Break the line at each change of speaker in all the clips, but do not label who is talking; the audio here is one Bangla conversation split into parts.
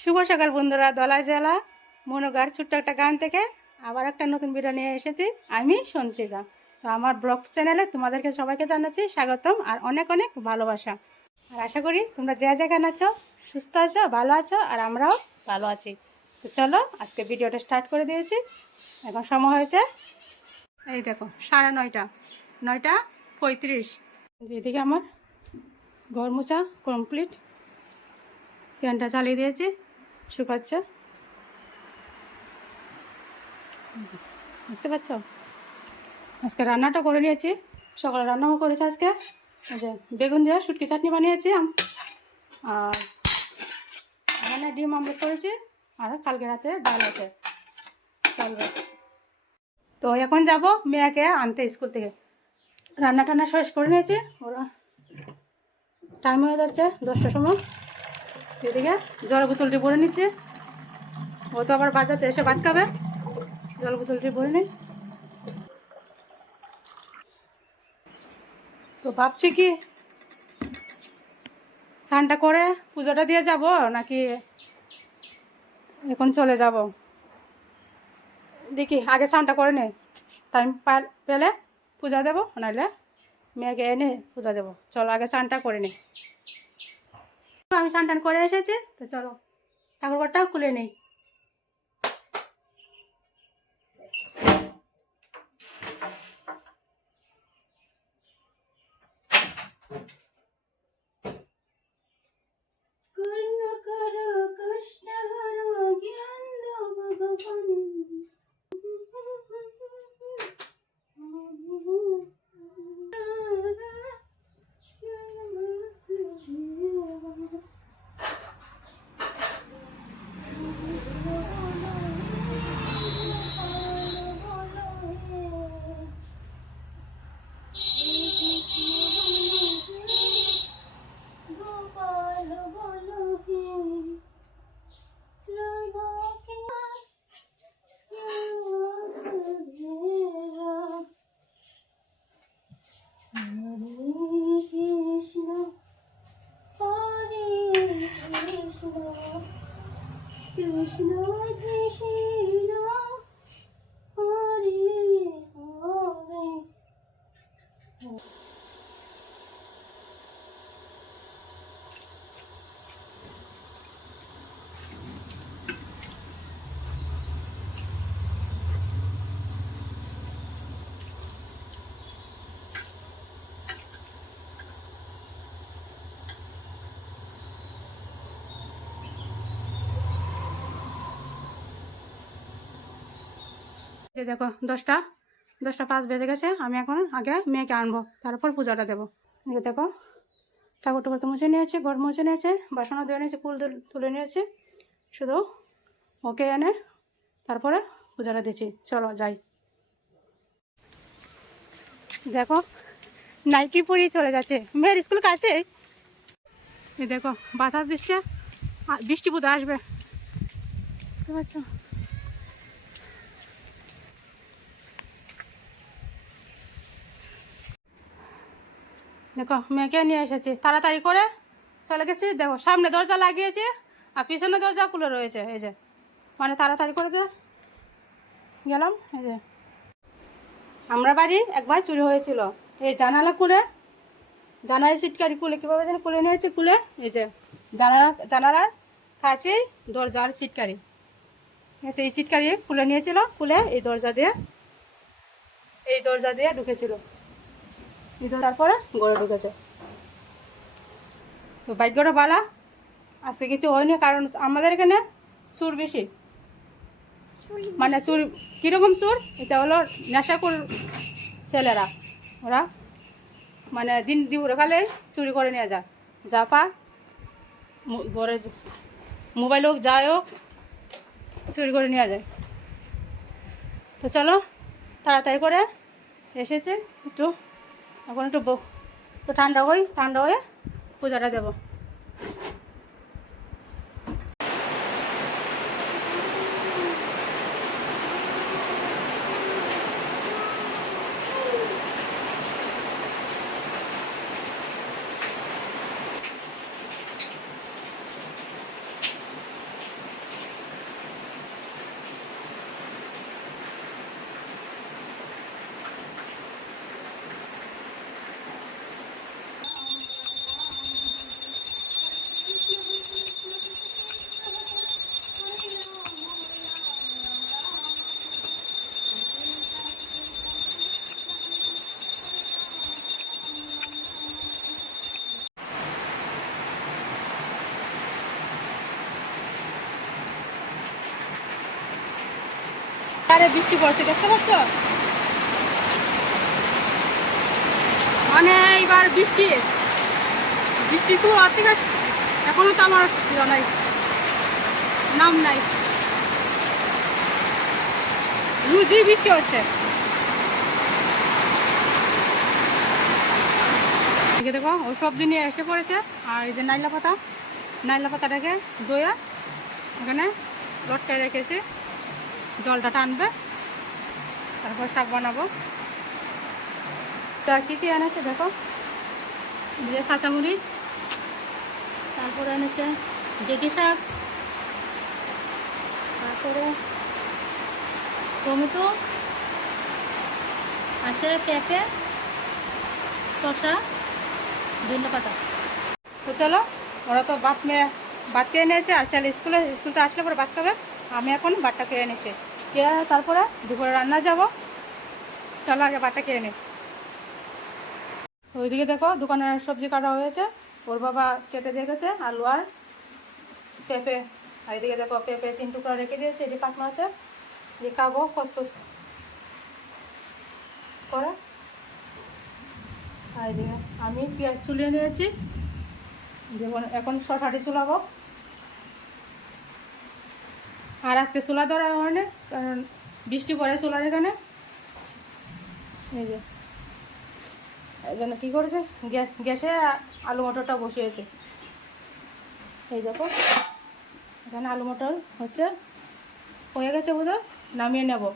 শুভ সকাল বন্ধুরা, দলাই জেলা মনোগার ছোট্ট একটা গান থেকে আবার একটা নতুন ভিডিও নিয়ে এসেছি। আমি সঞ্চিতা তো আমার ব্লগ চ্যানেলে তোমাদেরকে সবাইকে জানাচ্ছি স্বাগতম আর অনেক অনেক ভালোবাসা। আর আশা করি তোমরা যে যেখানে আছো, সুস্থ আছো, ভালো আছো আর আমরাও ভালো আছি। তো চলো, আজকে ভিডিওটা স্টার্ট করে দিয়েছি। এখন সময় হয়েছে, এই দেখো, সাড়ে নয়টা। নয়টা পঁয়ত্রিশ। এদিকে আমার ঘর মোছা কমপ্লিট ফ্যানটা চালিয়ে দিয়েছি। শুকাচ্ছে। দেখতে পাচ্ছ? আজকে রান্নাটা করে নিয়েছি। সকালে রান্নাও করেছি আজকে। যে বেগুন দিয়ে শুটকি চাটনি বানিয়েছি আর এখানে ডিম আমলেট করেছি আর কালকে রাতে ডাল আছে। চলবে তো এখন যাব মেয়েকে আনতে স্কুল থেকে। রান্না টান্না শেষ করে নিয়েছি। ওরা টাইম হয়ে যাচ্ছে দশটার সময়। এদিকে জল বোতলটি ভরে নিচ্ছে। ও তো আবার বাজাতে এসে খাবে। জল বোতলটি ভরে নিই তো ভাবছি কি, স্নানটা করে পুজোটা দিয়ে যাব নাকি এখন চলে যাব? দেখি, আগে স্নানটা করে নে টাইম পেলে পূজা দেবো নাহলে মেয়েকে এনে পূজা দেবো। চলো, আগে স্নানটা করে নে আমি স্নান টান করে এসেছি তো চলো ঠাকুর ঘরটাও খুলে নেই। কৃষ্ণ কৃষ্ণ যে দেখো, দশটা দশটা পাঁচ বেজে গেছে, আমি এখন আগে মেয়েকে আনব, তারপর পূজাটা দেবো। এই দেখো, ঠাকুর টুকুর তো মুছে নিয়েছে, ঘর মুছে নিয়েছে, বাসনও ধুয়ে নিয়েছে, ফুল তুলে নিয়েছে, শুধু ওকে এনে তারপরে পূজাটা দিচ্ছি। চলো, যাই। দেখো, নাইটি পরিয়ে চলে যাচ্ছে। মেয়ের স্কুল কাছে? এই দেখো, বাতাস দিচ্ছে বৃষ্টি বোধ আসবে। বুঝতে পারছ দেখো, মেয়েকে নিয়ে এসেছি। তাড়াতাড়ি করে চলে গেছি। দেখো, সামনে দরজা লাগিয়েছি আর পিছনে দরজা খুলে রয়েছে। এই যে মানে তাড়াতাড়ি করে যে গেলাম। এই যে, আমরা বাড়ি একবার চুরি হয়েছিল। এই জানালা খুলে জানালা সিটকারি খুলে, কীভাবে যেন খুলে নিয়েছে খুলে, এই যে, জানালা, জানালার কাছেই দরজার সিটকারি ঠিক এই সিটকারি খুলে নিয়েছিল, খুলে এই দরজা দিয়ে, এই দরজা দিয়ে ঢুকেছিল। তারপরে গড়ে ঢুকেছে তো ভাগ্যটা বালা? আজকে কিছু হয়নি কারণ আমাদের এখানে চুর বেশি। মানে চুর কীরকম চুর? এটা হলো নেশাকুর ছেলেরা। ওরা মানে দিন দিবরে খালে চুরি করে নিয়ে যায়। যা পা মোবাইল হোক যাই হোক চুরি করে নিয়ে যায়। তো চলো তাড়াতাড়ি করে এসেছে একটু এখন একটু তো ঠান্ডা হই ঠান্ডা হয়ে পূজাটা দেবো। আরে বৃষ্টি পড়ছে, দেখতে পাচ্ছ? মানে এইবার বৃষ্টি। বৃষ্টি শুরু হওয়ার থেকে এখনও তো আমার ইয়ে নাই, নাম নাই। রুজি বৃষ্টি হচ্ছে। দেখো, ও সবজি নিয়ে এসে পড়েছে, আর এই যে নাইলা পাতা, নাইলা পাতাটাকে দইয়া এখানে লটকায় রেখেছি। জলটা টানবে। তারপর শাক বানাবো। তা কী কী এনেছে দেখো? যে কাঁচামরিচ, তারপরে এনেছে জেঠি শাক, তারপরে টমেটো, আছে পেঁপে, শসা ধনে পাতা। তো চলো, ওরা তো বাপ মেয়ে খেয়ে নিয়েছে, আর চলে স্কুলে স্কুল থেকে আসলে পরে ভাত খাবে। আমি এখন ভাতটা কেড়ে নিচ্ছি। খেয়ে তারপরে দুপুরে রান্না যাব। চলো আগে ভাতটা খেয়ে নিই তো ওইদিকে দেখো দোকানের সবজি কাটা হয়েছে। ওর বাবা কেটে দেখেছে আলু আর পেঁপে। আর এদিকে দেখো পেঁপে তিন টুকরা রেখে দিয়েছে এটি কাটনো আছে। যে খাব কসকস করে। আর এদিকে আমি পেঁয়াজ চুলিয়ে নিয়েছি। এখন শশাটি চুলাবো আর আজকে চুলা ধরা হয়নি কারণ বৃষ্টি পড়ে চুলার এখানে। এই যে। এই জন্য কী করেছে? গ্যা- গ্যাসে আলু মটরটা বসিয়েছে। এই দেখো, এখানে আলু মটর হচ্ছে, হয়ে গেছে বোধ নামিয়ে নেব।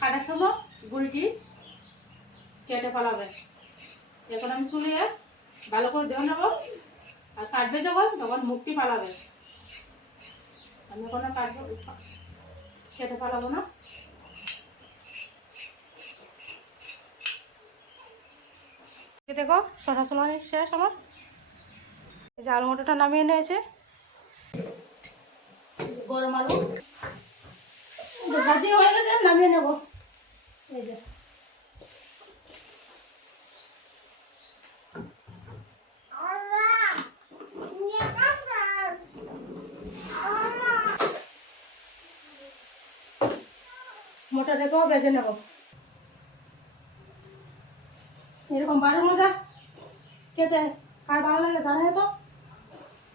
কাটার সময় গুড়িটি কেটে ফেলাবে। এখন আমি চুলিয়ে ভালো করে দেওয়া নেব। আর কাটবে যখন, তখন মুখটি পালাবে। আমি এখন কাটবো কেটে পালাবো না। দেখো, শশা চলানি শেষ আমার। এই যে আলু মটরটা নামিয়ে নিয়েছে। গরম আলু। ভাজি হয়ে গেছে, নামিয়ে নেব। এই যে। মোটাটাকেও বেজে নেব। এরকম বারো মজা? খেতে আর ভালো লাগে জানে তো?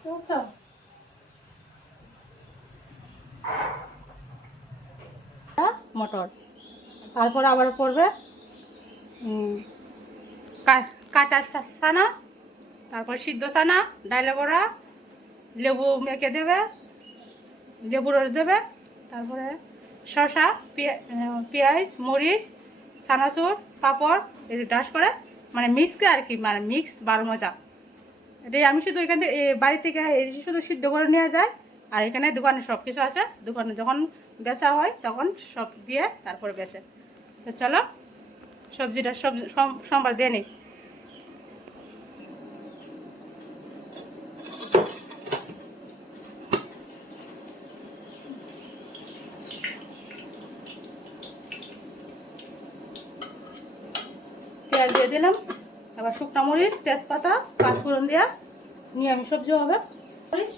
বুঝছ? মটর। তারপর আবার পড়বে কাঁচা ছানা তারপর সিদ্ধ ছানা ডাইলে বড়া, লেবু মেখে দেবে, লেবু রস দেবে, তারপরে পেঁয়া- পেঁয়াজ, মরিচ পাঁপড়, এই ডাস করে মানে মিক্সকে আর কি মানে মিক্স বারো মজা। এটাই আমি শুধু এখান থেকে বাড়ি থেকে শুধু সিদ্ধ করে নেওয়া যায় আর এখানে দোকানে সব কিছু আছে। দোকানে যখন বেচা হয়, তখন সব দিয়ে তারপরে বেচে। তো চলো, সবজিটা সবজি সোম- সোমবার দিয়ে নিই পেঁয়াজ দিয়ে দিলাম আবার শুকনা মরিচ তেজপাতা পাঁচফোড়ন দেওয়া নিরামিষ সবজি হবে। মরিচ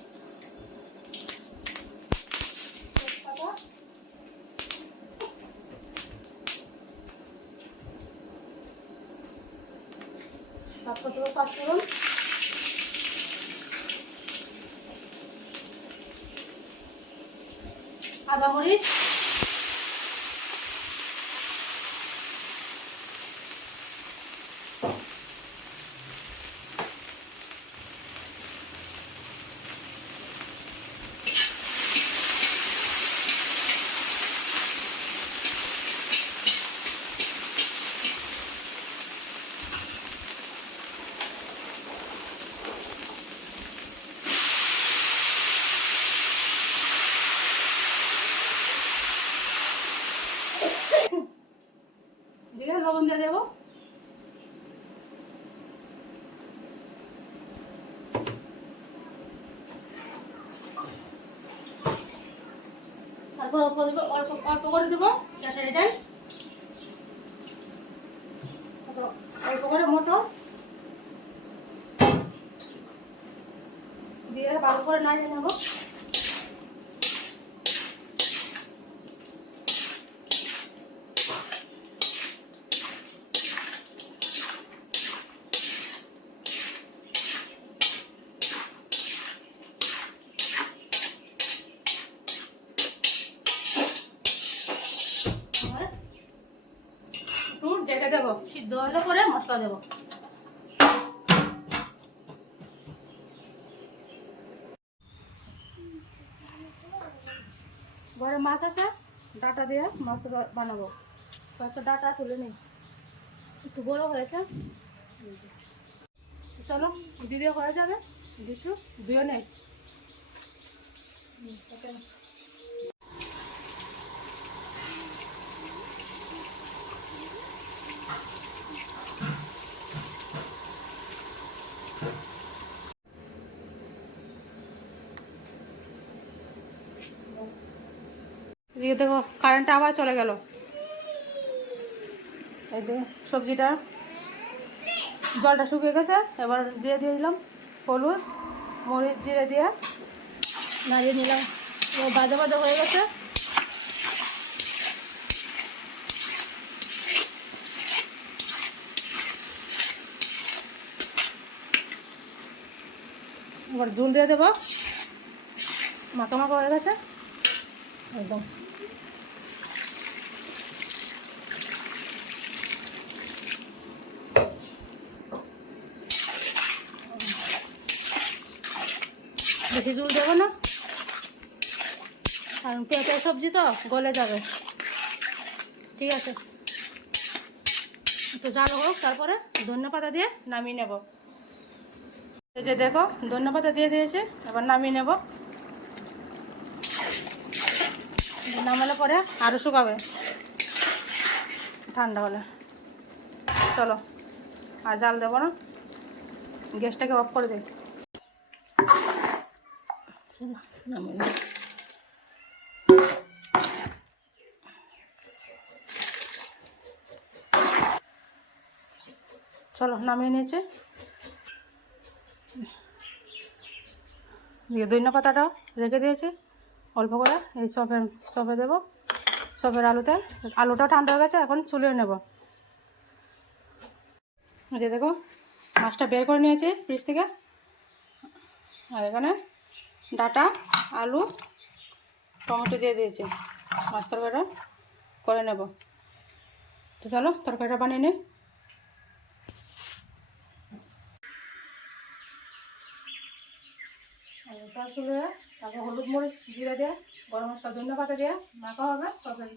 তারপর অল্প দেবো, অল্প অল্প করে দেবো গ্যাসের এটাই অল্প করে মোটো। দিয়ে ভালো করে নাড়িয়ে নেব। দেবো, সিদ্ধ হলে পরে মশলা দেবো। মাছ আছে, ডাটা দিয়ে মাছ বানাবো। কয়েকটা ডাটা তুলে নিই। একটু বড় হয়েছে। চলো, দিদি হয়ে যাবে। দিটু দিও নেই। দেখো কারেন্টটা আবার চলে গেল। এই যে সবজিটা, জলটা শুকিয়ে গেছে, এবার দিয়ে দিয়ে দিলাম হলুদ, মরিচ, জিরে দিয়ে নাড়িয়ে নিলাম। ও বাজা বাজা হয়ে গেছে। এবার ঝুল দিয়ে দেবো। মাখা মাখা হয়ে গেছে। একদম। বেশি জল দেবো না? কারণ পেঁপে সবজি তো, গলে যাবে। ঠিক আছে। তো জাল হোক, তারপরে ধনে পাতা দিয়ে নামিয়ে নেব। এই যে দেখো ধনে পাতা দিয়ে দিয়েছে, এবার নামিয়ে নেব। নামালে পরে আরও শুকাবে। ঠান্ডা হলে। চলো, আর জাল দেবো না। গ্যাসটাকে অফ করে দিই চলো, নামিয়ে নিয়েছে। দইনা পাতাটাও রেখে দিয়েছি। অল্প করে এই চপের চপে দেবো। চপের আলুতে। আলুটাও ঠান্ডা হয়ে গেছে, এখন চুলিয়ে নেব। যে দেখো, মাছটা বের করে নিয়েছি ফ্রিজ থেকে। আর এখানে ডাটা, আলু, টমেটো দিয়ে দিয়েছি। মাছ তরকারিটা করে নেব। তো চলো, তরকারিটা বানিয়ে আলুটা চুলে তারপর হলুদ মরিচ জিরা দিয়ে, গরম মশলা, ধন্য পাতা দিয়ে মাখা হবে তরকারি।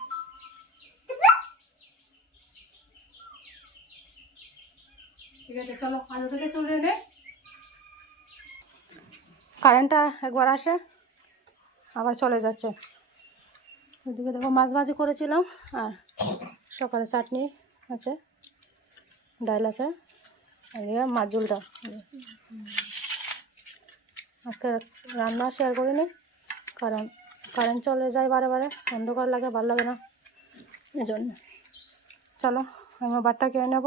ঠিক আছে, চলো, আলুটাকে চলে নে। কারেন্টটা একবার আসে, আবার চলে যাচ্ছে। ওইদিকে দেখো মাছ ভাজি করেছিলাম, আর সকালে চাটনি আছে, ডাল আছে এদিকে মাছ ঝোলটা। আজকে রান্না শেয়ার করিনি, কারণ কারেন্ট চলে যায় বারে বারে, অন্ধকার লাগে, ভালো লাগে না, এই জন্য। চলো, আমি বারটা কিনে নেব।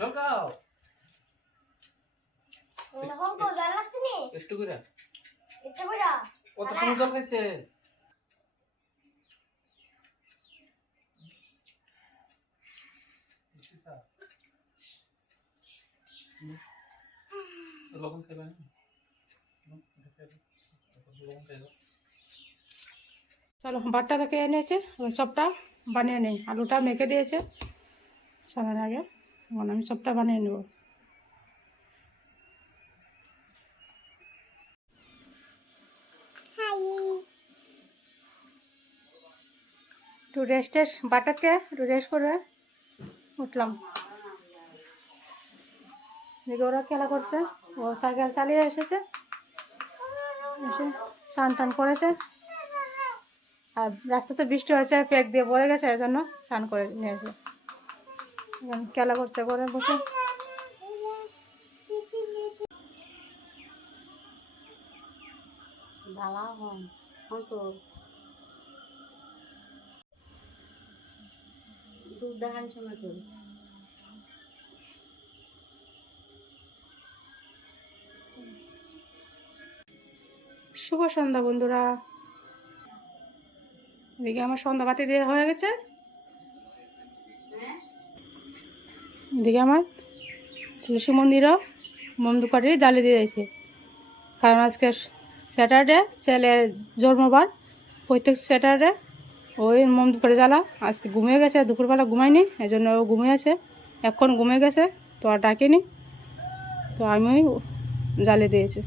জল
তো লাগছে নি?
একটু করে কত সময় জল খাইছে। লবণ লবণ
চলো বাটটা থেকে এনেছে এবার সবটা বানিয়ে নেই আলুটা মেখে দিয়েছে সারার আগে। এখন আমি সবটা বানিয়ে নেব। একটু রেস্টের বাটারকে একটু রেস্ট করে উঠলাম। দিকে ওরা খেলা করছে। ও সাইকেল চালিয়ে এসেছে। এসে স্নান টান করেছে। আর রাস্তাতে বৃষ্টি হয়েছে প্যাক দিয়ে পড়ে গেছে এই জন্য স্নান করে নিয়েছে খেলা করছে করে বসে।
হন
দুধ দেখান সময় তো?
শুভ সন্ধ্যা বন্ধুরা। এদিকে আমার সন্ধ্যা বাতি দেওয়া হয়ে গেছে। এদিকে আমার তুলসী মন্দিরও মন্দুপাটি জ্বালিয়ে দিয়ে দিয়েছে কারণ আজকে স্যাটারডে, ছেলের জন্মবার। প্রত্যেক স্যাটারডে ওই মন্দুপাটি জ্বালা। আজকে ঘুমিয়ে গেছে, দুপুরবেলা ঘুমায়নি এই জন্য ও ঘুমিয়ে আছে। এখন ঘুমিয়ে গেছে, তো আর ডাকিনি। তো আমি জ্বালিয়ে দিয়েছি।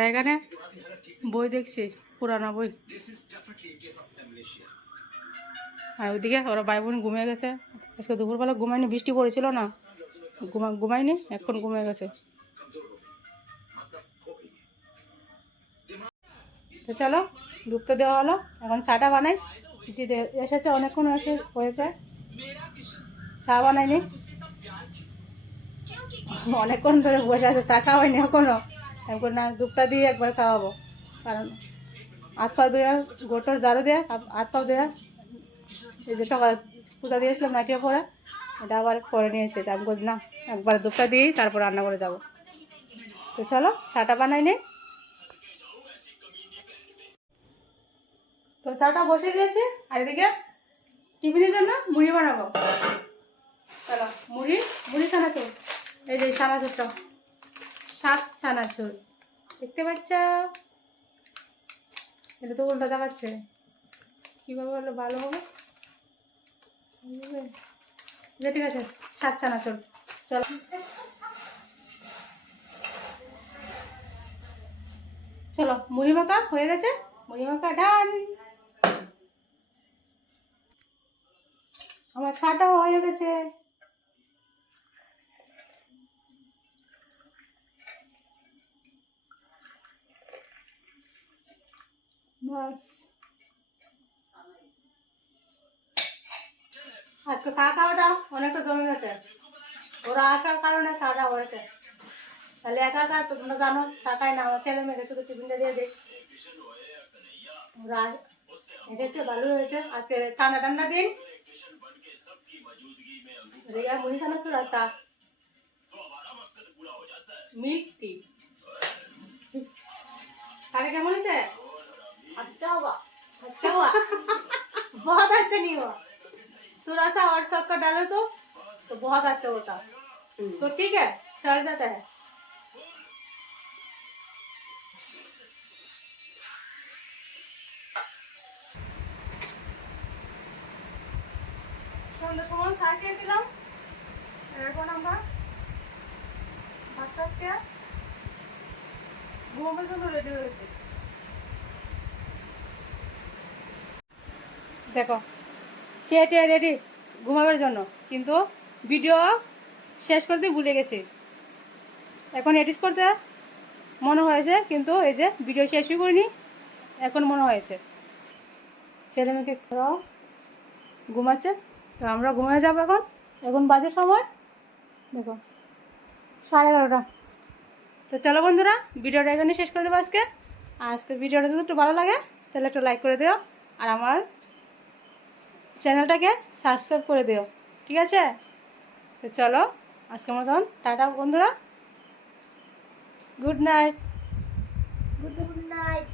আমরা এখানে বই দেখছি, পুরানো বই। আর ওইদিকে ওরা ভাই বোন ঘুমিয়ে গেছে। আজকে দুপুরবেলা ঘুমায়নি, বৃষ্টি পড়েছিল না। ঘুমা, ঘুমায়নি, এখন ঘুমিয়ে গেছে। তো চলো ডুবতে দেওয়া হলো। এখন চাটা বানাই। দিদি এসেছে, অনেকক্ষণ এসে হয়েছে। চা বানাইনি অনেকক্ষণ ধরে বসে আছে, চা খাওয়াইনি এখনও। তারপর না দুধটা দিয়ে একবার খাওয়াবো। কারণ হাত পা ধুয়া গোটর ঝাড়ু দেয়া হাত পা দেয়া এই যে সকাল পূজা দিয়েছিলাম নাটিয়ে পরে, এটা আবার করে নিয়েছে তারপর না, একবার দুধটা দিয়েই তারপর রান্না করে যাব। তো চলো, চাটা বানাই নে। তো চাটা বসে গিয়েছে আর এদিকে টিফিনের জন্য মুড়ি বানাবো। চলো, মুড়ি মুড়ি চানাচুর এই যে চানাচুরটা সাত চানাচুর দেখতে পাচ্ছ? এটা তো উল্টা দেখাচ্ছে কীভাবে হলে? ভালো হবে? ঠিক আছে সাত চানাচুর চলো। চলো। মুড়ি মাখা হয়ে গেছে। মুড়ি মাখা ডান। আমার চাটাও হয়ে গেছে। বাস আজকে চা খাওয়াটা অনেকটা জমে গেছে। ওরা আসার কারণে চাটা হয়েছে। তাহলে একা একা তোমরা জানো চা না, আমার ছেলে মেয়েকে শুধু টিফিনটা দিয়ে দিই ওরা এসেছে, ভালো হয়েছে। আজকে ঠান্ডা ঠান্ডা দিন। রিয়া মুড়ি চানাচুর আর চা মিল্ক। টি কেমন হয়েছে?
अच्छा होगा
अच्छा हुआ बहुत अच्छा नहीं हुआ थोड़ा सा और सबका डालो तो तो बहुत अच्छा होता तो ठीक है चल जाता है সন্ধ্যের সময় চা খেয়েছিলাম এখন আমরা ভাত টাত খেয়ে ঘুমানোর জন্য রেডি হয়েছি দেখো কে রেডি ঘুমাবার জন্য। কিন্তু ভিডিও শেষ করতে ভুলে গেছি। এখন এডিট করতে মনে হয়েছে, কিন্তু এই যে ভিডিও শেষই করিনি, এখন মনে হয়েছে। ছেলে মেয়েকে খাওয়াও, ঘুমাচ্ছে, তো আমরা ঘুমিয়ে যাব এখন। এখন বাজে সময়, দেখো, সাড়ে এগারোটা। তো চলো বন্ধুরা ভিডিওটা এখানে শেষ করে দেবো আজকে। আজকে ভিডিওটা যদি একটু ভালো লাগে, তাহলে একটু লাইক করে দিও। আর আমার চ্যানেলটাকে সাবস্ক্রাইব করে দিও, ঠিক আছে? তো চলো, আজকের মতন টাটা বন্ধুরা। Good night
good night